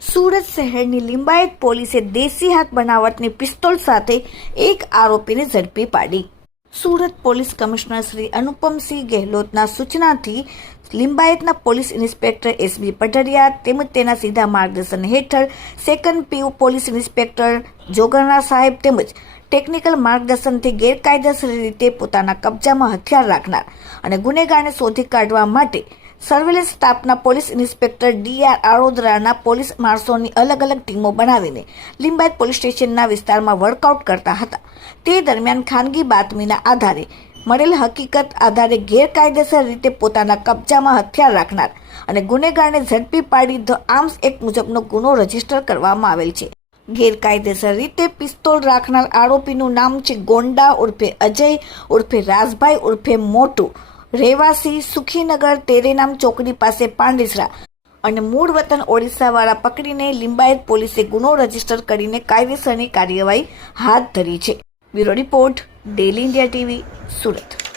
સુરત શહેરની લિંબાયત પોલીસે દેશી હાથ બનાવટની પિસ્તોલ સાથે એક આરોપીને ઝડપી પાડી. સુરત પોલીસ કમિશનર શ્રી અનુપમસિંહ ગેહલોતના સૂચનાથી લિંબાયતના પોલીસ ઇન્સ્પેક્ટર એસબી પઢડિયા તેમજ તેના સીધા માર્ગદર્શન હેઠળ સેકન્ડ પીયુ પોલીસ ઇન્સ્પેક્ટર જોગરના સાહેબ તેમજ ટેકનિકલ માર્ગદર્શનથી ગેરકાયદેસર રીતે પોતાના કબજામાં હથિયાર રાખનાર અને ગુનેગારને શોધી કાઢવા માટે સર્વેલન્સ સ્ટાફના પોલીસ ઇન્સ્પેક્ટર ડીઆર આરોદરાના પોલીસ માણસોની અલગ અલગ ટીમો બનાવીને લિંબાયત પોલીસ સ્ટેશનના વિસ્તારમાં વર્કઆઉટ કરતા હતા. તે દરમિયાન ખાનગી બાતમીના આધારે મળેલ હકીકત આધારે ગેરકાયદેસર રીતે પોતાના કબજામાં હથિયાર રાખનાર અને ગુનેગારને ઝડપી પાડી ધ આર્મ્સ એક્ટ મુજબનો ગુનો રજીસ્ટર કરવામાં આવેલ છે. ગેરકાયદેસર રીતે પિસ્તોલ રાખનાર આરોપીનું નામ છે ગોંડા ઉર્ફે અજય ઉર્ફે રાજભાઈ ઉર્ફે મોટુ, રહેવાસી સુખીનગર તેરેનામ ચોકડી પાસે પાંડેસરા અને મૂળ વતન ઓડિશાવાળા પકડીને લિંબાયત પોલીસે ગુનો રજીસ્ટર કરીને કાયદેસરની કાર્યવાહી હાથ ધરી છે. Bureau report, daily India TV, Surat.